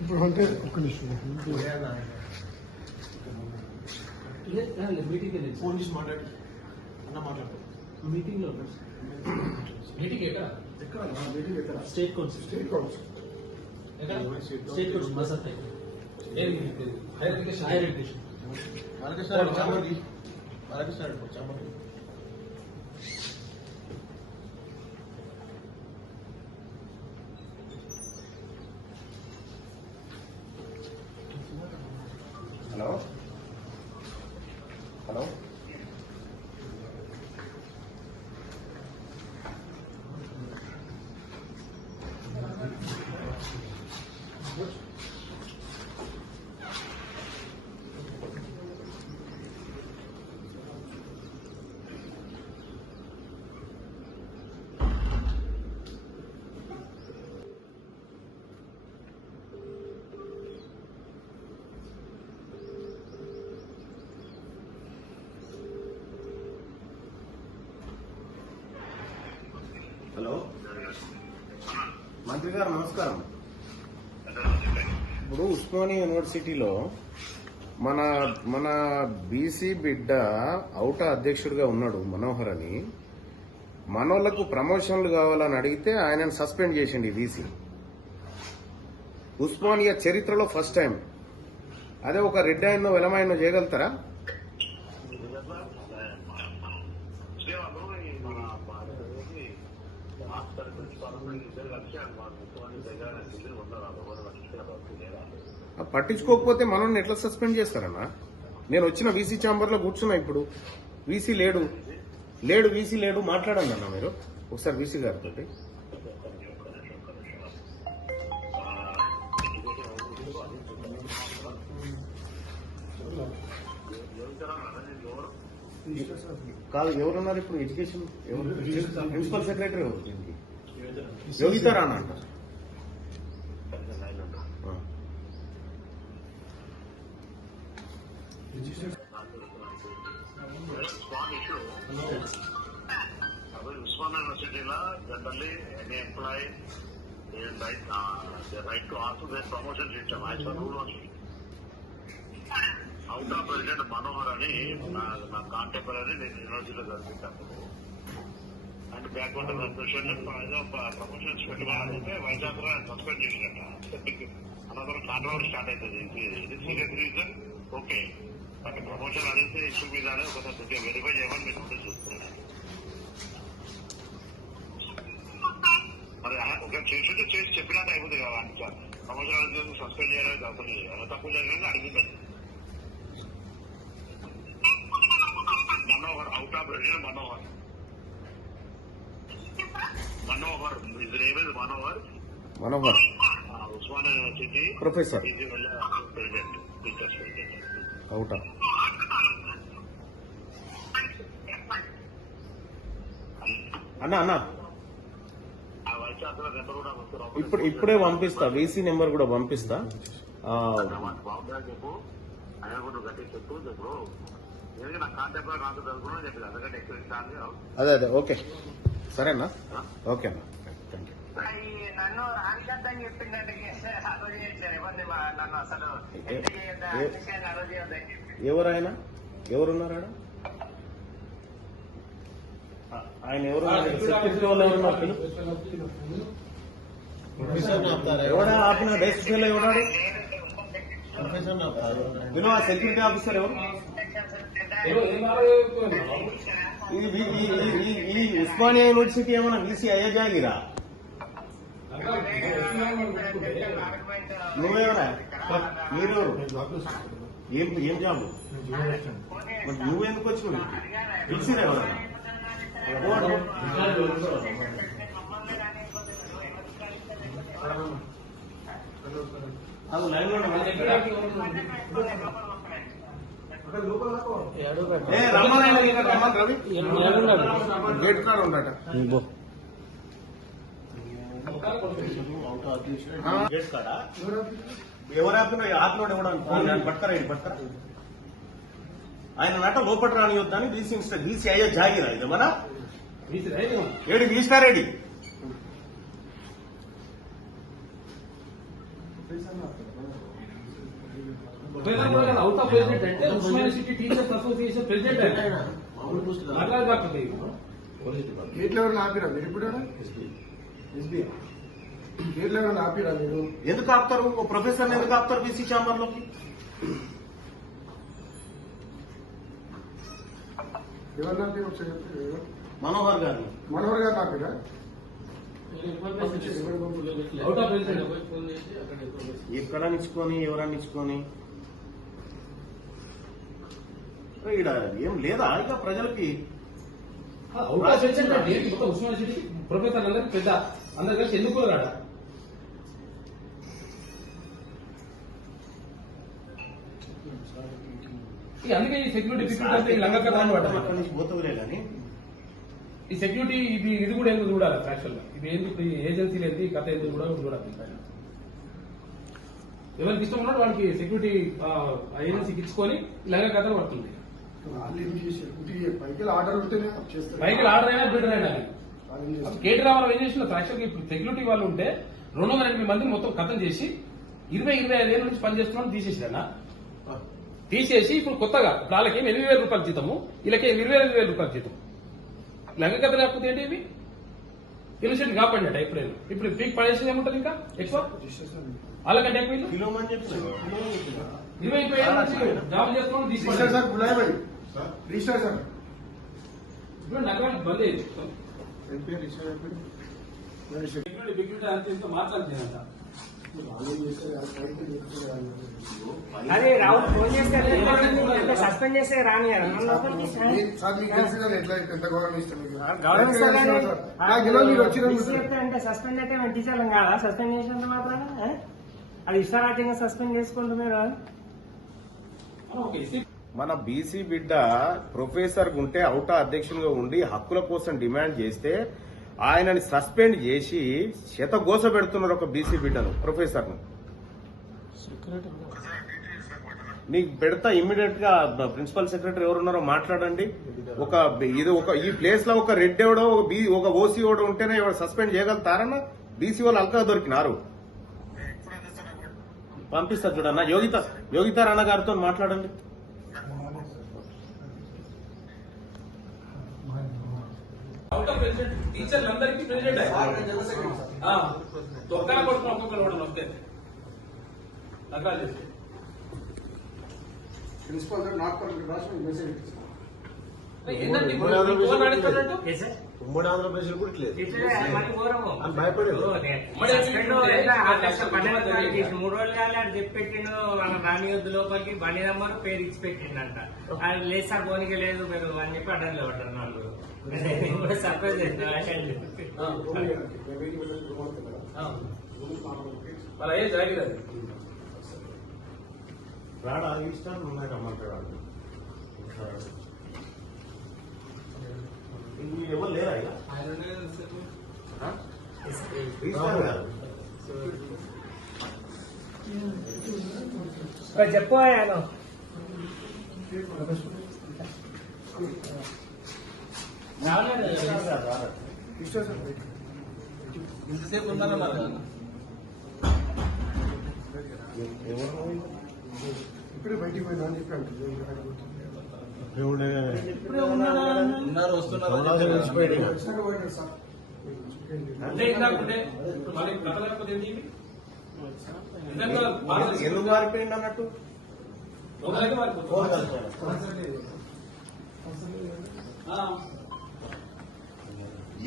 ఇప్పుడు అంటే ఒక్క నిమిషం మీటింగ్ ఫోన్ చేసి మాట్లాడి అన్న మాట్లాడతాం. మీటింగ్ లో మీటింగ్ ఎక్కడ ఎక్కడ మీటింగ్ ఎక్కడ? State council. State council state council మసత్ higher education hello hello hello మంత్రి గారు నమస్కారం. ఇప్పుడు ఉస్మానియా యూనివర్సిటీలో మన మన బీసీ బిడ్డ ఔటా అధ్యక్షుడిగా ఉన్నాడు మనోహర్ అని. మనోళ్లకు ప్రమోషన్లు కావాలని అడిగితే ఆయనను సస్పెండ్ చేసిండి వీసీ. ఉస్మానియా చరిత్రలో ఫస్ట్ టైం. అదే ఒక రెడ్ ఆయన్నో వెలమాయన్నో చేయగలుగుతారా? పట్టించుకోకపోతే మనల్ని ఎట్లా సస్పెండ్ చేస్తారన్నా? నేను వచ్చిన వీసీ ఛాంబర్ లో కూర్చున్నా. ఇప్పుడు వీసీ లేడు వీసీ లేడు మాట్లాడండి అన్న మీరు ఒకసారి వీసీ గారితో. కాదు, ఎవరున్నారు ఇప్పుడు ఎడ్యుకేషన్? ప్రిన్సిపల్ సెక్రటరీ ఎవరు దీనికి? యోగితారానా అంట. Usman University generally any employee is right to ask their promotion system as per rule only. Outer President Manohar ani na contemporary university జరిపించారు. And backward president promotions పెట్టాలంటే వైజాగ్లో సస్పెండ్ చేసినట్ట. అనదర్ కాంట్రవర్సీ స్టార్ట్ అవుతుంది. ఇది serious reason okay, but promotion అనేది issue మీదనే ఒకసారి verify చేయమని మీరు ముందు చూస్తున్నారు. మరి ఒక చేసి చెప్పినట్టు అయిపోతుంది కదా. అంటే ప్రమోషన్ అనేది సస్పెండ్ చేయడానికి అసలు ఎలా తక్కువ జరిగింది అడిగింది. Manohar out of president Manohar his name is Manohar Osmania university professor president teachers president అవుటా. అన్నా ఇప్పుడే పంపిస్తా, వీసీ నెంబర్ కూడా పంపిస్తా. చెప్పు ఆయన కూడా గట్టి చెప్పు నా కాంటాక్ట్ లో నాకు చదువుకున్నా చెప్పి అందుకంటే ఎక్కువ. అదే ఓకే సరేనా? ఓకే అన్న, థ్యాంక్ యూ. నన్ను రానికద్దని చెప్పిందంటే నన్ను అసలు ఎవరాయన? ఎవరున్నారు ఆయన? ఎవరు సెక్యూరిటీ వాళ్ళు ఎవరున్నారు? ఎవడా ఆపిన డెస్క్ ఎవడాడు? వినో సెక్యూరిటీ ఆఫీసర్ ఎవరు? ఈ ఉస్మానియా యూనివర్సిటీ ఏమన్నా వీసీ అయ్యజాగిరా? నువ్వేవరా? మీరెవరు? ఏం జాబు? నువ్వెందుకు వచ్చిన పిలిచిరా ఎవరా? అది లైన్ లో గేట్ కాడ ఉండట. గేట్ కాడ ఎవరు ఆపినా ఆపినోడు ఎవడు పట్టుకరా పట్టుకరా ఆయన నట లోపల రానియొద్దని డీసీ అయ్యో జాగిరా ఇది మన ఏడి వీస్తారేడి అవుట్ ఆఫ్ ప్రెసిడెంట్ అంటే Osmania city teachers association president ఆయన మాట్లాడకపోతే గేట్లు ఎవరైనా ఆపిరా మీరు ఇప్పుడు ఎస్బీ గేట్లు ఎవరైనా ఆపిరా మీరు ఎందుకు ఆపుతారు ఓ ప్రొఫెసర్ ఎందుకు ఆపుతారు బీసీ ఛాంబర్ లోకి ఎవరు ఆపిరా ఒకసారి చెప్పండి. మనోహర్ గారిని మనోహర్ గారు ఆపిరా అవుట్ ఆఫ్ ప్రెసిడెంట్ ఎక్కడ నిచ్చుకొని ఎవరన్నా ఇచ్చుకొని ఇక్కడ ఏం లేదా ఇక ప్రజలకి అవుట్ ఆఫ్ ప్రెసిడెంట్ అంటే మొత్తం ఉస్మానియా సిటీ ప్రొఫెసర్ అందరికి పెద్ద అందరు కలిసి ఎందుకు రాడా అందుకే ఈ సెక్యూరిటీ అక్కడి నుంచి పోతవులే కానీ ఈ సెక్యూరిటీ ఇది కూడా ఎందుకు చూడాలి యాక్చువల్ గా ఇది ఎందుకు ఏజెన్సీలు ఏంటి కథ ఎందుకు కూడా చూడాలి ఎవరికి ఇష్టం ఉన్నాడు వాళ్ళకి సెక్యూరిటీ ఏజెన్సీకి ఇచ్చుకొని లంగా కథలు పడుతుంది పైకి ఆర్డర్ ఉంటేనే చేస్తారు బైక్ ఆర్డర్ అయినా బిల్డర్ అయినా కేటీ రామారావు ఏం చేసిన యాక్చువల్గా ఇప్పుడు సెక్యూరిటీ వాళ్ళు ఉంటే 280 మందిని మొత్తం కథం చేసి 20-25 ఏళ్ళ నుంచి పనిచేస్తున్నాం తీసేసిరన్నా తీసేసి ఇప్పుడు కొత్తగా వాళ్ళకి 8,000 రూపాయలు జీతము వీళ్ళకి 20,000 రూపాయలు జీతం లంగ కథ లేకపోతే ఏంటి ఇవి యూనివర్సిటీ కాపాడినట్ట ఇప్పుడు పీక్ పడేసింది ఏముంటుంది ఇంకా ఎక్కువ వాళ్ళకంటే ఎక్కువ ఇల్లు కిలోమని చెప్పి 20-25 ఏళ్ళ నుంచి జాబ్ చేస్తున్నాం రిజిస్టర్ సార్ బులాయ్ భాయ్ రిజిస్టర్ సార్ ఇప్పుడు నగరం బంద్ అయ్యింది మాట్లాడుతుందంట అదే రాహుల్ ఫోన్ చేస్తే సస్పెండ్ చేస్తే రానియారు సార్ మీకు తెలుసు కదా ఎట్లా ఎంత గౌరవం ఇస్తాను అంటే సస్పెండ్ అయితే మేము టీచర్లం కాదా సస్పెండ్ చేసినంత మాత్రం అది ఇష్టారాజ్యంగా సస్పెండ్ చేసుకుంటున్నారు మన బీసీ బిడ్డ ప్రొఫెసర్ ఉంటే అవుటా అధ్యక్షులుగా ఉండి హక్కుల కోసం డిమాండ్ చేస్తే ఆయనని సస్పెండ్ చేసి శతగోస పెడుతున్నారు ఒక బీసీ బిడ్డను ప్రొఫెసర్ను నీకు పెడతా ఇమ్మీడియట్ గా ప్రిన్సిపల్ సెక్రటరీ ఎవరున్నారో మాట్లాడండి ఈ ప్లేస్ లో ఒక రెడ్ ఎవడో ఒక ఓసీ ఎవడో ఉంటేనే ఎవరు సస్పెండ్ చేయగలుగుతారన్న బీసీ వాళ్ళు అల్కా దొరికినారు పంపిస్తారు చూడన్న యోగిత రాణ గారితో మాట్లాడండి అవుట్ ఆఫ్ ప్రెసిడెంట్ టీచర్లు అందరికీ ప్రెసిడెంట్ తొక్కన కొడుకుని ఒక్కొక్కరు కూడా వస్తే నగరాలు చేస్తే ప్రిన్సిపల్ సార్ నాకు రాసిన మెసేజ్ ఏంటంటే ఇప్పుడు నడుస్తున్నట్టు ఉమ్మడి ఆంధ్రప్రదేశ్ కూడా ఇట్లేదు మూడు రోజులు కాదు అది చెప్పెట్టిండు వాళ్ళ రాని వద్దు లోపలికి బండి నెంబర్ పేరు ఇచ్చి పెట్టిండంట అది లేదు సార్ పోనీకి లేదు మీరు అని చెప్పి అడ్డంలో పడ్డారు నలుగురు సర్ప్రైజ్ వాళ్ళ ఏ జాగిరది రాడా ఇష్టాలు ఉన్నాయి రమ్మంటాడు ఎవరు లేరా చెప్పు ఆయన ఇంతసేపు ఉన్నారన్నారు ఇప్పుడే బయటికి పోయినా అని చెప్పి ఉన్నారు వస్తున్నారు అంటే ఇందాకుంటే వాళ్ళకి కథ లేకపోతే ఏంటి ఎందుకు మారిపోయింది అన్నట్టు లోపలైతే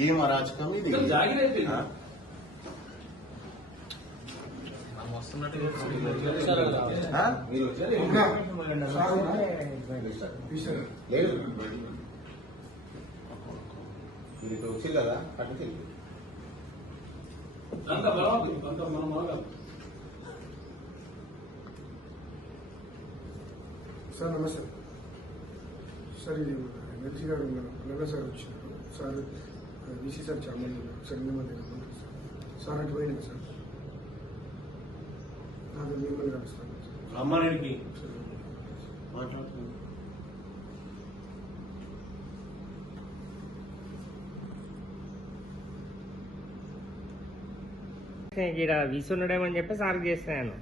ఏం అరాచకం ఇది జాగిరైపోయింది లేదు మీరు ఇక్కడ వచ్చి కదా అటు తిరిగి అంత బలం అంత మనం మొదలు సార్ నమస్తే సార్ ఇది ఎమ్మెల్సీ గారు నల్ల సార్ వచ్చినారు సార్ బీసీ సార్ చాలా మంది సార్ ఎన్ని మంది సార్ అటు పోయింది సార్ నాకు మిమ్మల్ని కలుస్తాను అమ్మారెడ్డికి మాట్లాడుతున్నాను. ఇక్కడ వీసున్నాడేమని చెప్పి సార్ చేసినాను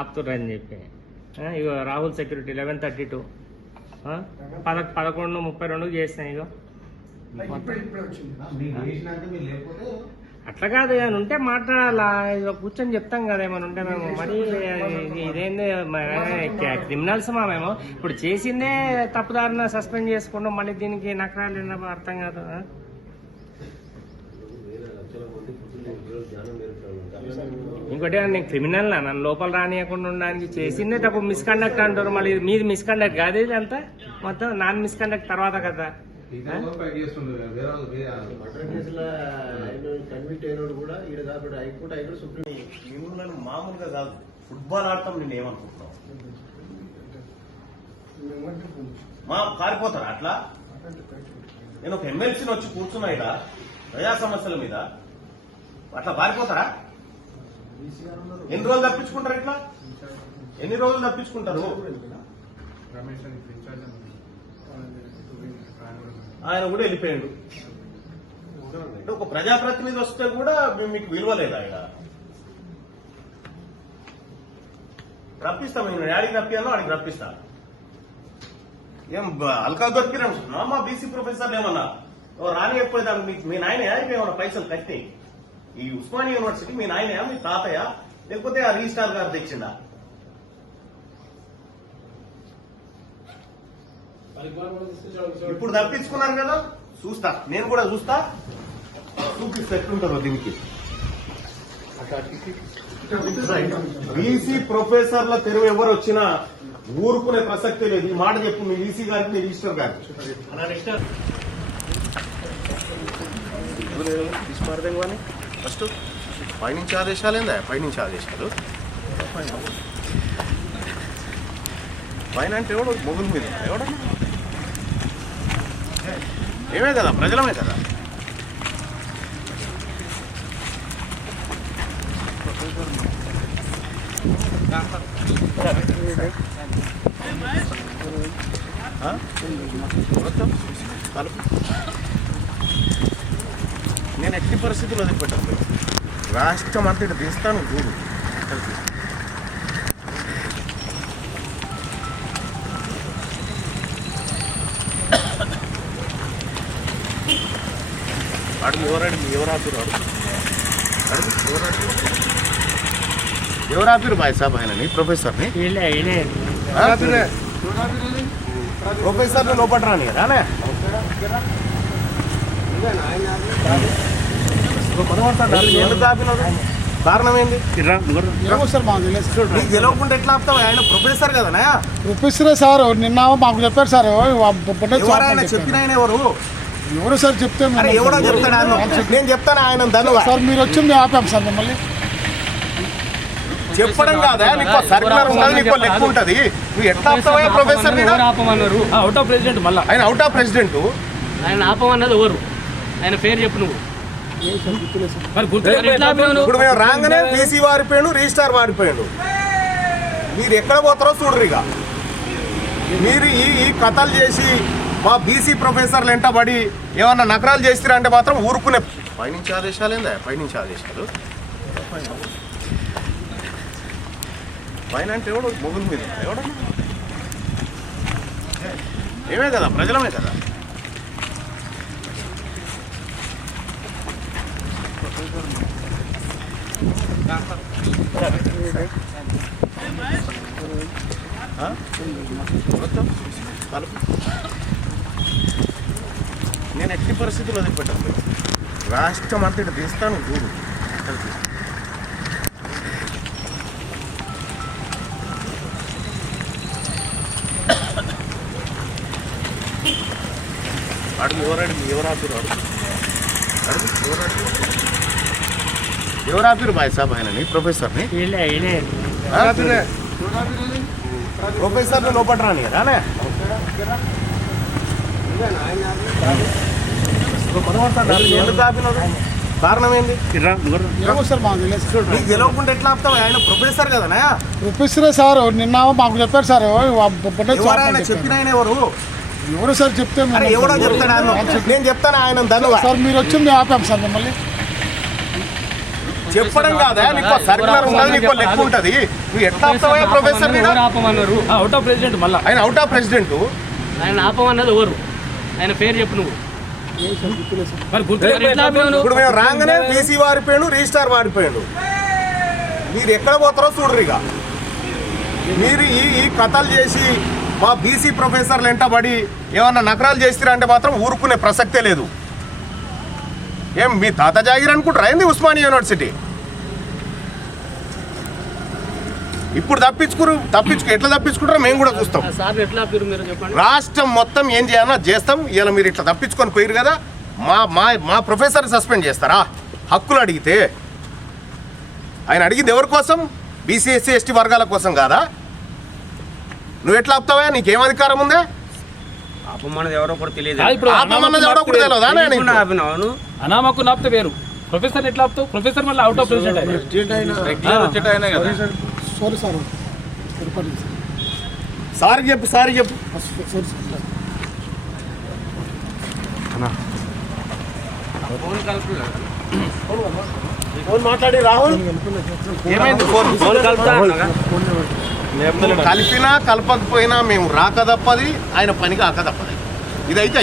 ఆపుతుర్రని చెప్పి ఇగో రాహుల్ సెక్యూరిటీ 11:32 11:32 చేసినా ఇగో ఇప్పుడే వచ్చింది అట్లా కాదు ఏమైనా ఉంటే మాట్లాడాలా ఇక కూర్చొని చెప్తాం కదా ఏమైనా ఉంటే మేము మరి ఇదేంది క్రిమినల్స్ మేము ఇప్పుడు చేసిందే తప్పుదారిన సస్పెండ్ చేసుకుంటాం మళ్ళీ దీనికి నకరాలు అర్థం కాదు ఇంకోటి నేను క్రిమినల్ నన్ను లోపల రానియకుండా ఉండడానికి చేసిందే తప్పు మిస్కండక్ట్ అంటారు మళ్ళీ మీది మిస్కండక్ట్ కాదు ఇది అంతా మొత్తం నాన్ మిస్కండక్ట్ తర్వాత కదా కన్విక్ట్ అయినోడు కూడా ఈడ కాబట్టి హైకోర్టు అయినా సుప్రీం మిమ్మల్ని మామూలుగా కాదు ఫుట్బాల్ ఆడటం నేను ఏమనుకుంటున్నావు మా పారిపోతారా అట్లా నేను ఒక ఎమ్మెల్సీని వచ్చి కూర్చున్నా ఇక ప్రజా సమస్యల మీద అట్లా పారిపోతారా ఎన్ని రోజులు తప్పించుకుంటారు ఇట్లా ఎన్ని రోజులు తప్పించుకుంటారు ఆయన కూడా వెళ్ళిపోయాడు ఒక ప్రజాప్రతినిధి వస్తే కూడా మీకు విలువ లేదా ఆయన రప్పిస్తాం మేము యాడికి రప్పియాలో ఆడికి రప్పిస్తా ఏం అల్కా దొరికినా మా బీసీ ప్రొఫెసర్లు ఏమన్నా రానియకపోతే దానికి మీ నాయన ఏమన్నా పైసలు కట్టి ఈ ఉస్మానియా యూనివర్సిటీ మీ నాయన మీ తాతయ్య లేకపోతే ఆ రిజిస్ట్రార్ గారు తెచ్చిందా ఇప్పుడు తప్పించుకున్నారు కదా చూస్తా నేను కూడా చూస్తా చూపిస్తే ఎట్లుంటారో దీనికి బీసీ ప్రొఫెసర్ల తెరువు ఎవరు వచ్చినా ఊరుకునే ప్రసక్తి లేదు ఈ మాట చెప్పు మీ ఈసీ గారికి మీ రిజిస్టర్ గారికి తీసుకుని ఫస్ట్ పైనుంచి ఆదేశాలు ఏందా పైనుంచి ఆదేశాలు పైన అంటే ఎవడు మొగుల మీద ఎవడ ఏమే కదా ప్రజలమే కదా నేను ఎట్టి పరిస్థితుల్లో వదిలిపెట్టాను రాష్ట్రం అంతటి తీస్తాను చూడు అడుగు ఎవరు ఆపిరు బాయ్ సాబ్ ఆయనని ప్రొఫెసర్ని ప్రొఫెసర్ని లోపల రాని రాలే ఎందుకు ఆపినాడు కారణం ఏంది నీకు తెలియకుండా ఎట్లా ఆపుతావు ఆయన ప్రొఫెసర్ కదనా ప్రొఫెసరే సార్ నిన్న మాకు చెప్పారు సార్ ఎవరైనా చెప్పిన ఆయన ఎవరు సార్ చెప్తే ఎవడో చెప్తాడు ఆయన నేను చెప్తాను ఆయన దాన్ని సార్ మీరు వచ్చి మేము ఆపాం సార్ మిమ్మల్ని చెప్పడం కాదా నీకు సర్కులర్ ఉన్నది నీకు లెక్క ఉంటది నువ్వు ఎట్లా ఆపుతావా ప్రొఫెసర్ ఆపమన్నారు అవుట్ ఆఫ్ ప్రెసిడెంట్ మళ్ళీ ఆయన అవుట్ ఆఫ్ ప్రెసిడెంట్ ఆయన ఆపమన్నది ఎవరు ఆయన పేరు చెప్పు నువ్వు ఇప్పుడు మేము రాగానే బీసీ వారిపోయాడు రిజిస్టార్ వారిపోయాడు మీరు ఎక్కడ పోతారో చూడరు ఇక మీరు ఈ కథలు చేసి మా బీసీ ప్రొఫెసర్లు వెంటబడి ఏమన్నా నకరాలు చేస్తారా అంటే మాత్రం ఊరుకునే పైనుంచి ఆదేశాలు ఏందా పైనుంచి ఆదేశాలు పైన అంటే ఎవడు మొగుల మీద ఎవడ ఏమే కదా ప్రజలమే కదా నేను ఎట్టి పరిస్థితుల్లో వదిలిపెట్టాను రాష్ట్రం అంతటి తీస్తాను చూడు అడుగు ఎవరు ఆపిరు బాయ్ సాబ్ ఆయనని ప్రొఫెసర్ని ప్రొఫెసర్ని లోపల రాని రాలే ఎందుకు ఆపినాడు కారణం ఏంది? ఏమో సార్ మాకు తెలియదు సార్. నీకు తెలియకుండా ఎట్లా ఆపుతావు? ఆయన ప్రొఫెసర్ కదనా? ప్రొఫెసరే సార్ నిన్న మాకు చెప్పారు సార్ ఎవరైనా చెప్పిన ఆయన ఎవరు? ఎవరు సార్ చెప్తే అరే ఎవడో చెప్తాడు ఆయన. నేను చెప్తాను ఆయన ధనువా సార్ మీరు వచ్చి మేము ఆపాం సార్ మిమ్మల్ని. చెప్పడం కాదా? నీకు సర్కులర్ ఉంటుంది, నీకు లెక్క ఉంటుంది. నువ్వు ఎట్లా ఆపుతావా ప్రొఫెసర్? ఆపమన్నారు అవుట్ ఆఫ్ ప్రెసిడెంట్ మళ్ళా ఆయన అవుట్ ఆఫ్ ప్రెసిడెంట్. ఆయన ఆపమన్నది ఎవరు? ఆయన పేరు చెప్పు నువ్వు. మరి గుర్తు ఎట్లా ఆపినావు నువ్వు? ఇప్పుడు మేము రాగానే బీసీ వారిపోయాడు, రిజిస్టార్ వాడిపోయాడు. మీరు ఎక్కడ పోతారో చూడరు. ఇక మీరు ఈ కథలు చేసి మా బీసీ ప్రొఫెసర్లు వెంటబడి ఏమన్నా నకరాలు చేస్తారా అంటే మాత్రం ఊరుకునే ప్రసక్తే లేదు. ఏం మీ తాత జాగిర్ అనుకుంటారా ఏంది ఉస్మానియా యూనివర్సిటీ? ఇప్పుడు ఎట్లా తప్పించుకుంటారో మేము కూడా చూస్తాం. సార్ ఎట్లా ఆపిరు మీరు చెప్పండి. రాష్ట్రం మొత్తం ఏం చేయాలన్నా చేస్తాం. ఇలా మీరు ఇట్లా తప్పించుకొని పోయారు కదా, మా ప్రొఫెసర్ సస్పెండ్ చేస్తారా? హక్కులు అడిగితే ఆయన అడిగింది ఎవరి కోసం? బీసీ ఎస్సీ ఎస్టీ వర్గాల కోసం కాదా? నువ్వు ఎట్లా ఆపుతావా? నీకేం అధికారం ఉందే? ఆపమన్నది ఎవరో కూడా తెలియదు. ఇప్పుడు ఆపమన్నది ఎవడో కూడా తెలియదా? ఆపినావు అనామకు నాపితే వేరు, ప్రొఫెసర్ ఎట్లా ఆపుతావు? ప్రొఫెసర్ మళ్ళీ out of president sorry sir పొరపాటు సారీ చెప్పు సారీ సార్. ఫోన్ మాట్లాడి రాహుల్ ఏమైంది? కలిపినా కలపకపోయినా మేము రాక తప్పది, ఆయన పనికి ఆక తప్పది. ఇదైతే